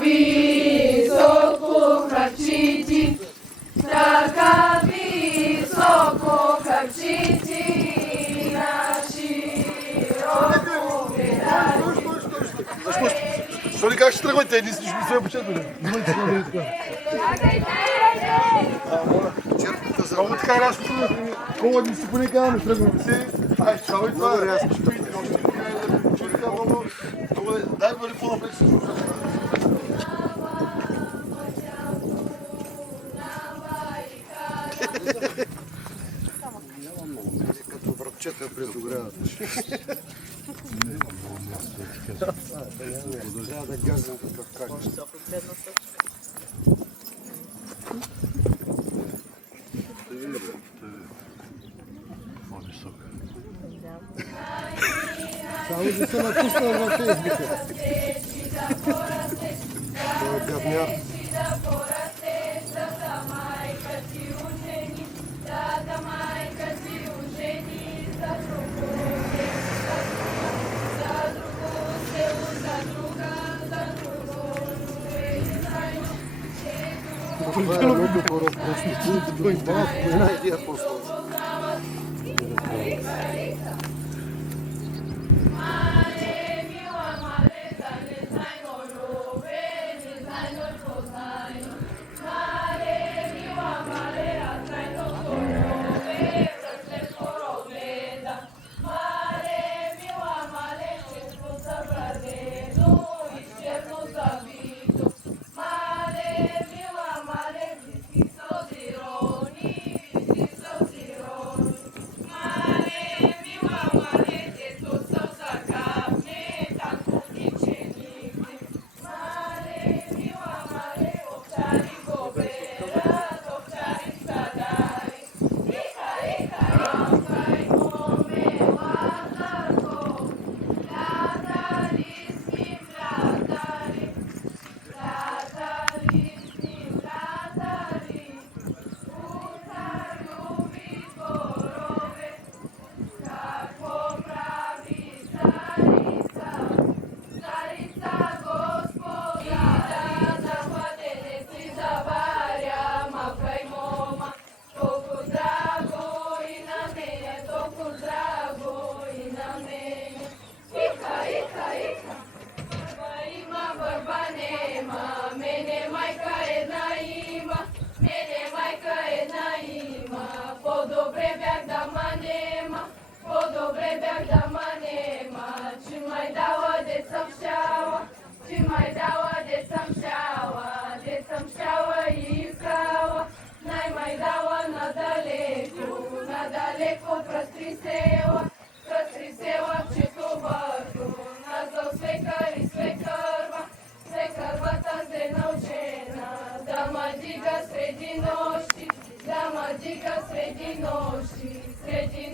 Високо харчити, така високо харчити, наши широко гледали. Что ли, как же трогать-то? Я не слышу, не знаю, почему. Давайте смотреть как. А вот как раз колодец с пуниками трогать. Ай, что вы творите? Дай более полупресс. Като връбчета предогряват. Трябва да газвам такъв как. Само да се напуснал във Фейсбука. Това е гадняр. Това е много по-разпространено. Той една идея по-сложна. Прострисела в чисту вату, назов свекарі. dziga sredi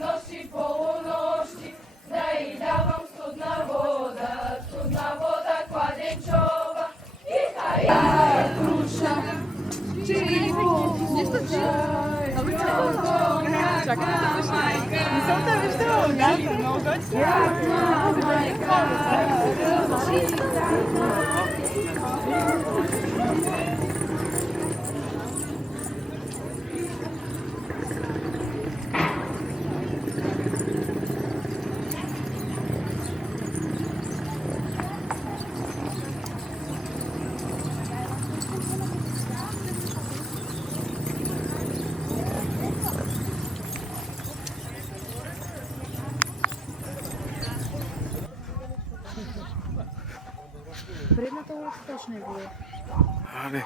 noći, polunoći, da i da vam studna voda kladenčova, i hajda kruša, čipu, Nisam te već trebalo gata, no doći. Предната улица точно е било. Ali.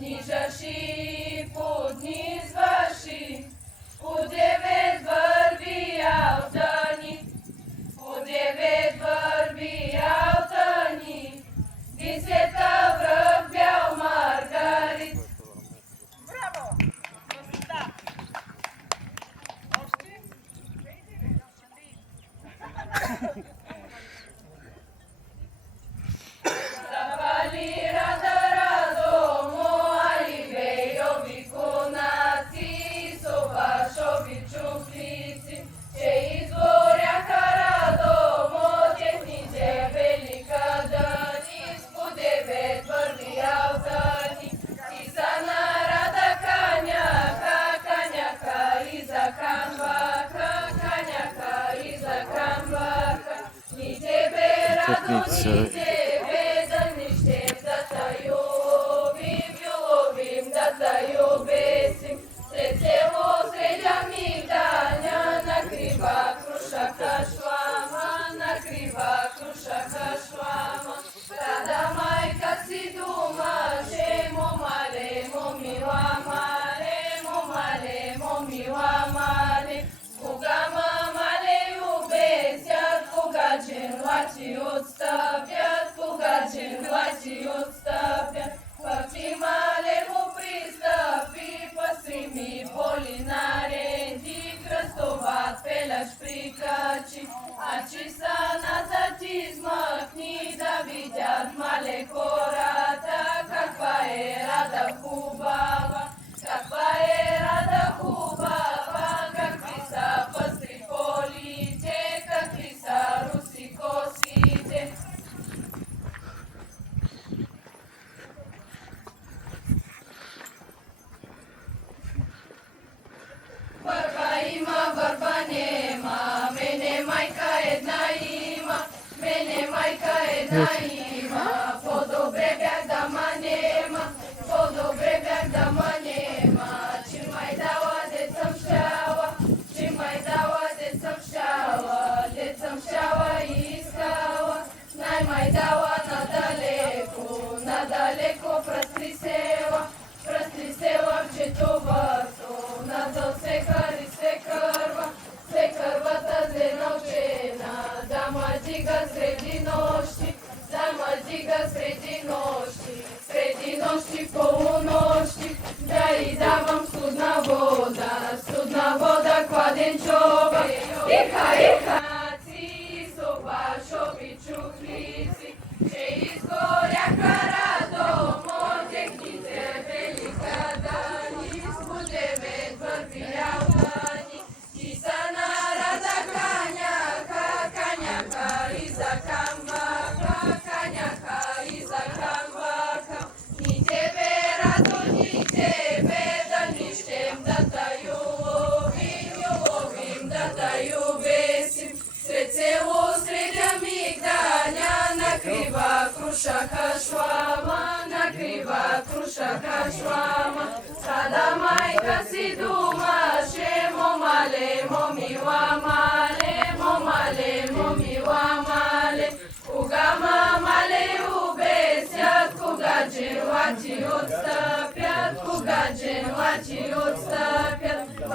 Nižaši put niz vaši, u 9 vrbi altani, u 9 vrbi altani, di sveta vrh bjał Margarit. Bravo! Da. Zapali rada radomo, ali vejovi konaci, su vašovi čuflici, će izvorja karadomo, tjehniđe velika dani, u 9 vrbi altani, i sana rada kanjaka, kanjaka iza kanvaka, kanjaka iza kanvaka, ni tebe rado, ni tebe da ništem da tajovim, ljulovim da tajobesim, srećevo sredja migdanja, nakriva krušaka švama, nakriva krušaka švama, tada majka si dumaže, momale, momila male, momale, momila male, kugama male ljubezjat, pogađen lači odstavljat, pogađen lači odstavljat, pa ti male mu pristapi, pa svi mi boli naredi, krstovat pelaš prikači, a čisa nazad izmakni, da vidjat male korata, kakva je rada hubava, kakva je rada hubava, kakvi sa pastri police, kakvi sa rusi kosice. Barba ima, barba nema, mene majka jedna ima, mene majka jedna ima, po dobre bjak da ma nema, po dobre bjak da ma nema, čim maj dała, decam šćała, čim maj dała, decam šćała, decam šćała i iskała, najmaj dała na daleko prastri seva vče to vato, nadzor se krva ta zena učena, da ma dziga sredi noći, da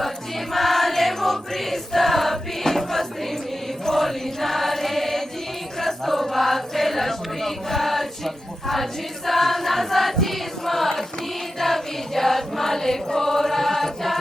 Pătima levo pristapi, pastrimi polinare, din crăstovate la șpricaci, Hagisa na zatisma, knida vidjat male korata,